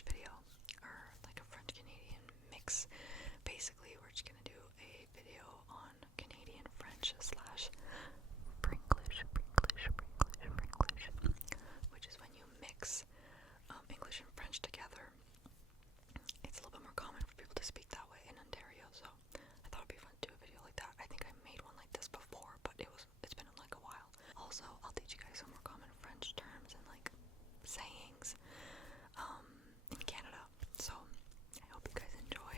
English video, or like a French Canadian mix. Basically, we're just gonna do a video on Canadian French slash Fringlish, which is when you mix English and French together. It's a little bit more common for people to speak that way in Ontario, so I thought it'd be fun to do a video like that. I think I made one like this before, but it's been like a while. Also, I'll teach you guys some more common French terms and like sayings in Canada. So I hope you guys enjoy.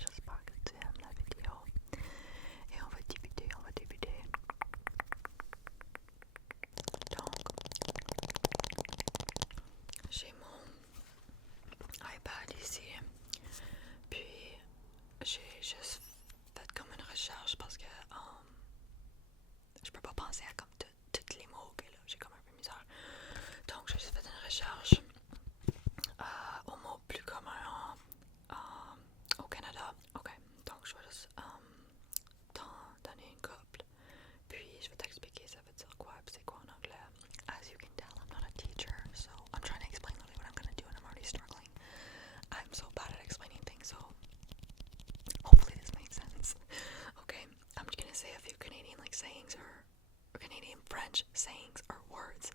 J'espère que tu aimes la vidéo. Et on va débuter. Donc, j'ai mon iPad ici. Puis j'ai juste fait comme une recherche parce que je peux pas penser à comme tous les mots que là, j'ai comme un peu misère. Donc j'ai juste fait une recherche au mot plus commun au Canada. Ok, donc je vais juste t'en donner une couple. Puis je vais t'expliquer ça veut dire quoi, puis c'est quoi en anglais. As you can tell, I'm not a teacher, so I'm trying to explain literally what I'm gonna do and I'm already struggling. I'm so bad at explaining things, so hopefully this makes sense. Okay, I'm just gonna say a few Canadian like sayings or Canadian French sayings or words,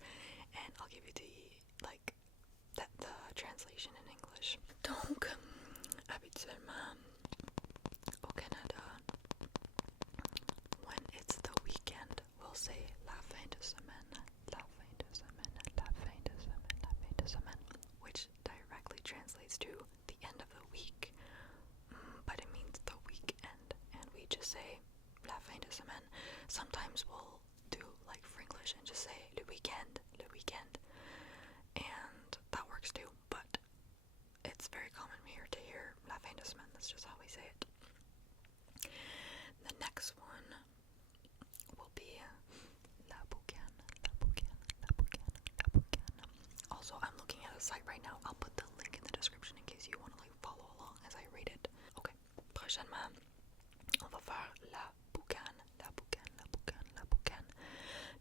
and I'll give you the translation in English. Donc, habituellement au Canada, when it's the weekend, we'll say la fin de semaine, which directly translates to the end of the week, but it means the weekend, and we just say la fin de semaine. Sometimes we'll do like Fringlish and just say le weekend, and that works too, but it's very common here to hear la fin de semaine. That's just how we say it. The next one will be la boucan. Also, I'm looking at a site right now. I'll put the link in the description in case you want to like follow along as I read it. Okay, prochainement, on va faire la boucan.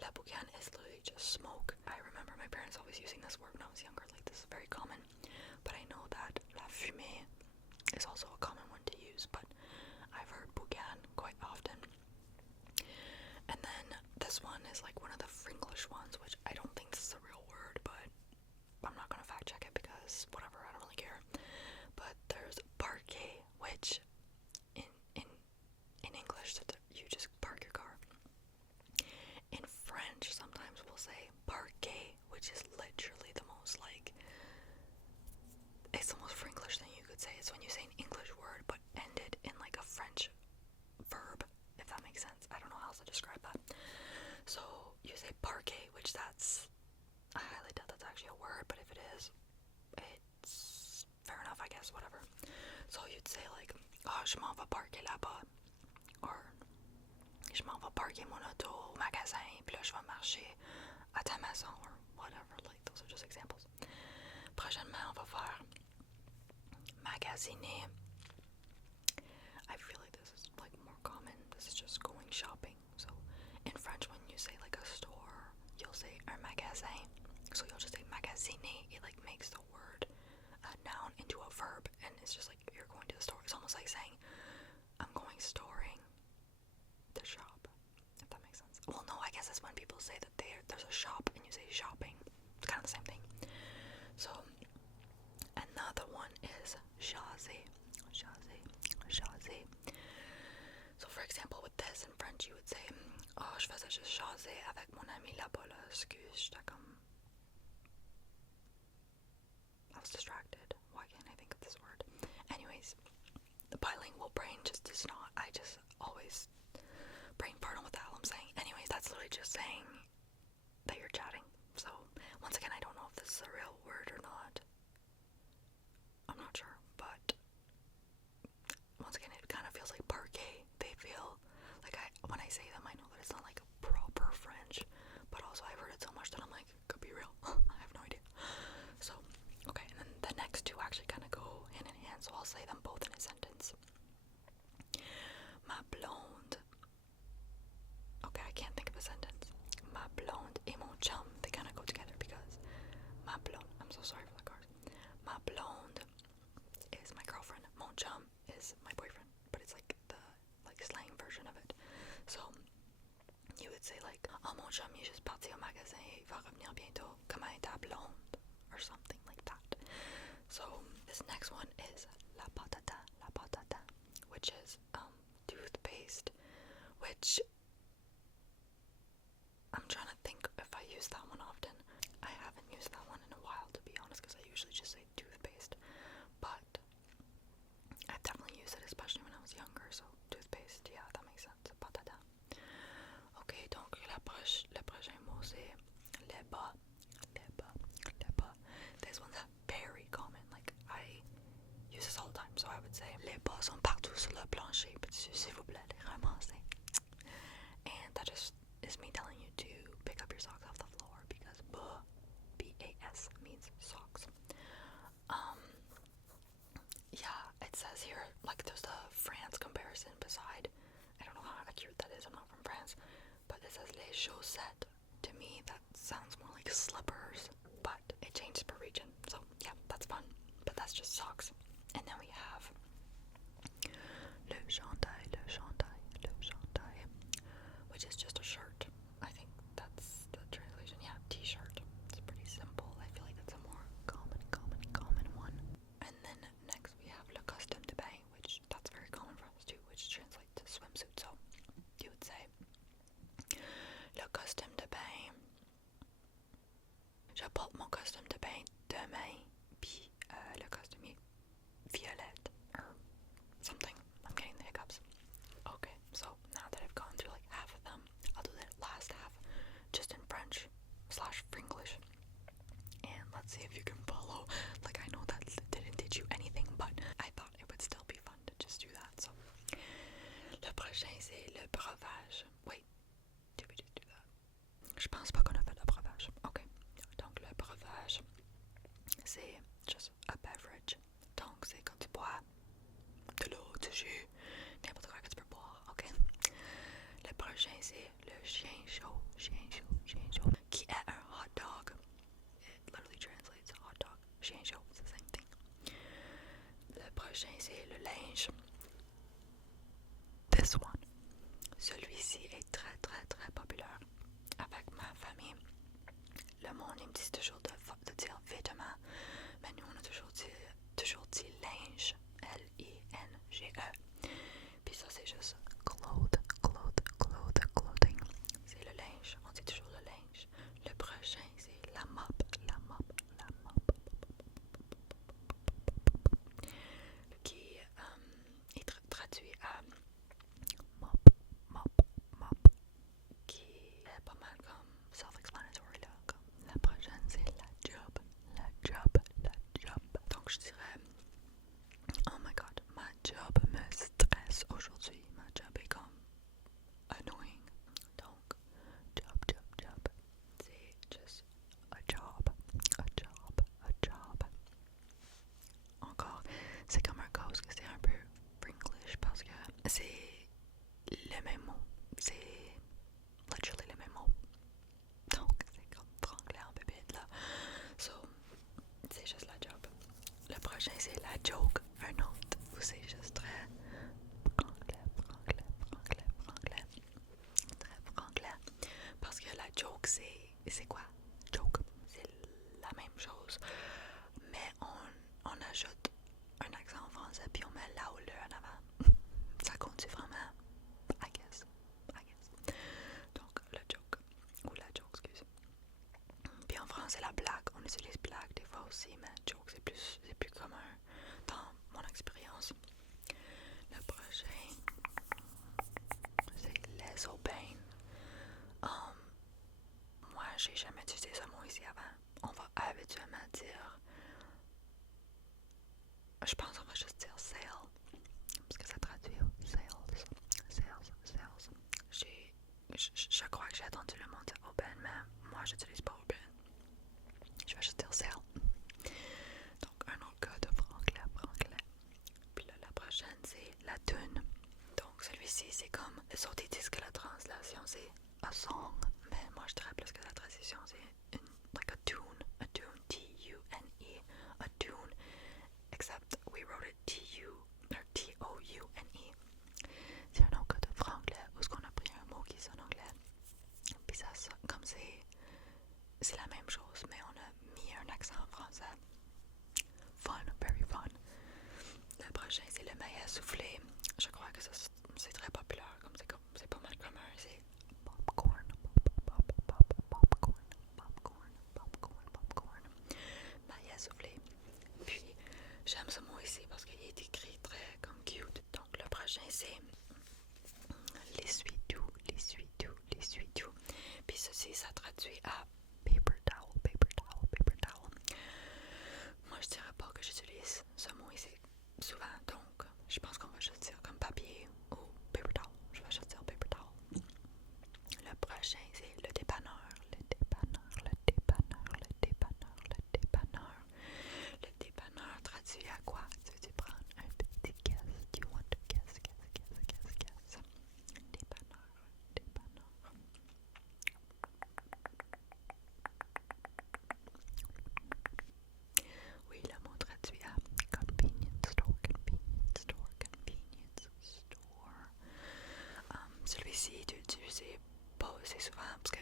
La boucan is literally just smoke. I remember my parents always using this word when I was younger. Like, this is very common. But I know that la fumée is also a common one to use, but I've heard boucan quite often. And then this one is like one of the Fringlish ones, which I don't think this is a real word, but I'm not gonna fact check it because whatever, I don't really care. But there's parquet, which in English you just park your car. In French, sometimes we'll say parquet, which is literally the most like, it's the most Fringlish thing you could say. It's when you say an English word but ended in like a French verb, if that makes sense. I don't know how else to describe that. So you say parquet, which I highly doubt that's actually a word, but if it is, it's fair enough, I guess, whatever. So you'd say like, oh, je m'en vais parquer là-bas, or je m'en vais parquer mon auto au magasin, puis là je vais marcher à ta maison, or whatever. Like, those are just examples. Prochainement, on va faire magasiner. I feel like this is like more common. This is just going shopping. So in French, when you say like a store, you'll say un magasin. So you'll just say magasiner. It like makes the word a noun into a verb, and it's just like you're going to the store. It's almost like saying I'm going storing the shop, if that makes sense. Well, no, I guess that's when people say that there's a shop and you say shopping. It's kind of the same thing. So another one is jaser. So for example, with this in French, you would say, oh, je faisais juste jaser avec mon ami là-bas, là, excuse, j'étais comme, I was distracted. Why can't I think of this word? Anyways, the bilingual brain just does not, I just always brain fart on what the hell I'm saying. Anyways, that's literally just saying that you're chatting. So once again, I don't know if this is a real word or not. I'm not sure, but once again, it kind of feels like parquet. They feel like when I say them, I know that it's not like proper French, but also I've heard it so much that I'm like, could be real. I have no idea. So, okay, and then the next two actually kind of go hand in hand, so I'll say them both in a sentence. Ma blonde. Okay, I can't think of a sentence. chum is my boyfriend, but it's like the slang version of it. So you would say like, oh mon chum il est juste parti au magasin, il va revenir bientôt, comment est ta blonde, or something like that. So this next one is la patata, which is toothpaste, which I'm trying to think if I use that one often. I haven't used that one in a while, to be honest, because I usually just say toothpaste, but I've definitely used it, especially when I was younger, so toothpaste, yeah, that makes sense. Patata. Ok, donc le prochain mot c'est les bas. This one's very common, like I use this all the time, so I would say les bas sont partout sur le plancher, s'il vous plaît, les ramasser. And that just is me telling you to pick up your socks off the floor, because B-A-S means socks. Yeah, it says here, like there's the France comparison beside. I don't know how accurate that is, I'm not from France, but it says les chaussettes. To me, that sounds more like slippers, but it changes per region, so yeah, that's fun. But that's just socks. And then we have le chandail, which is just a shirt. I think that's the translation. Yeah, t-shirt. It's pretty simple. I feel like that's a more common one. And then next we have le costume de bain, which that's very common for us too, which translates to swimsuit. So you would say le costume de bain. Je porte mon costume de bain demain, puis le costume est violette or something. I'm getting the hiccups. Okay, so now that I've gone through like half of them, I'll do the last half just in French / Fringlish. And let's see if you can follow. Like, I know that didn't teach you anything, but I thought it would still be fun to just do that. So, le prochain c'est le breuvage. Wait, did we just do that? Je pense pas qu'on a fait le breuvage. Okay, donc le breuvage c'est just a beverage. Donc c'est quand tu bois de l'eau, du jus, n'importe quoi que tu peux boire, ok? Le prochain c'est le chien chaud, qui est un hot dog. It literally translates hot dog. Chien chaud, it's the same thing. Le prochain c'est le linge. This one. Celui-ci est très populaire avec ma famille. Le monde il me dit toujours de dire vêtements, mais nous on a toujours dit linge, L-I-N-G-E. Puis ça c'est juste clothing. C'est le linge, on dit toujours le linge. Le prochain c'est la mop. Qui est traduit à mop. Qui est pas mal comme self-explanatory là. Comme la prochaine c'est la job. Donc je dirais, oh my god, ma job me stresse aujourd'hui. Ma job est comme annoying. Donc job. C'est just a job. Encore, c'est comme un cause que c'est un peu Fringlish parce que c'est les mêmes mots. C'est literally les mêmes mots. Donc c'est comme franglais en bébête là. So, c'est juste la job. Le prochain c'est la joke, un autre où c'est juste très franglais. Très franglais. Parce que la joke c'est quoi? Joke, c'est la même chose. Mais on ajoute un accent en français puis on met là ou le en avant. Ça compte vraiment, I guess. Donc le joke, ou la joke, excuse. Puis en français la blague, on utilise blague des fois aussi, mais joke c'est plus commun dans mon expérience. Le prochain c'est les aubaines. Moi j'ai jamais utilisé ce mot ici avant. On va habituellement dire, je pense qu'on va juste dire sale, parce que ça traduit sales. Je crois que j'ai entendu le mot dire aubaine, mais moi j'utilise pas aubaine. Je vais juste dire sale. Donc un autre cas de franglais. Puis là, la prochaine c'est la tune. Donc celui-ci c'est comme, les autres ils disent que la translation c'est a song, mais moi je dirais plus que la translation c'est like a tune, T-U-N-E, a tune, except we wrote it T-U, or soufflé, je crois que ça c'est très populaire, c'est pas mal commun, c'est popcorn, maille à souffler. Puis j'aime ce mot ici parce qu'il est écrit très comme cute. Donc le prochain c'est l'essuie-tout. Puis ceci ça traduit à paper towel. Moi je dirais pas que j'utilise ce mot ici souvent, donc je pense qu'on va juste dire comme papier ou paper towel. Je vais juste dire paper towel. Le prochain c'est le dépanneur. Le dépanneur traduit à quoi? Tu veux prendre un petit guess? Do you want to guess? Dépanneur. Oui, le mot traduit à convenience store. Celui-ci est utilisé pas assez souvent parce que,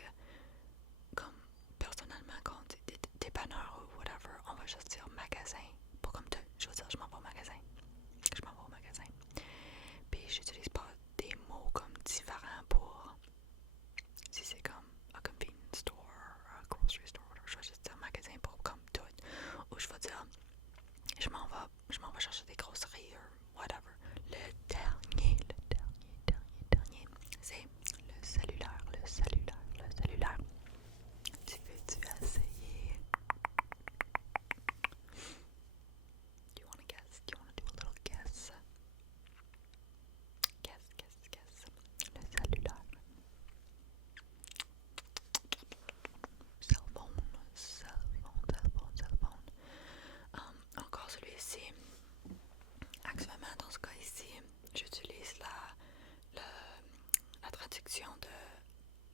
comme personnellement, quand on dit dépanneur ou whatever, on va juste dire magasin. Pas comme je veux dire, je m'en vais au magasin. Puis j'utilise pas des mots comme différents pour si c'est comme a convenience store, a grocery store, je vais juste dire magasin pour comme tout. Ou je vais dire je m'en vais chercher des grosseries ou whatever. Le dernier, c'est le cellulaire. Tu veux-tu essayer? Do you want to guess? Do you want to do a little guess? Guess. Le cellulaire. Cellphone. Encore celui-ci. Actuellement, dans ce cas ici, j'utilise la traduction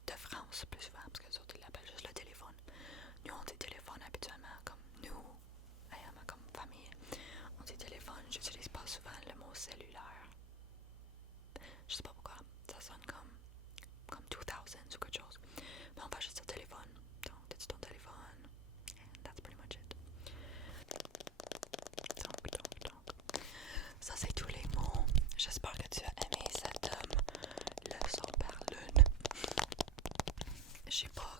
de France plus souvent parce que les autres ils l'appellent juste le téléphone. Nous on dit téléphone habituellement, comme nous, comme famille. On dit téléphone, j'utilise pas souvent le mot cellulaire. Je sais pas pourquoi, ça sonne comme 2000 ou quelque chose. Mais on va juste dire téléphone. Donc, t'as-tu ton téléphone? And that's pretty much it. Donc. Ça, c'est tous les mots. J'espère que tu as aimé cette leçon par lune. J'ai pas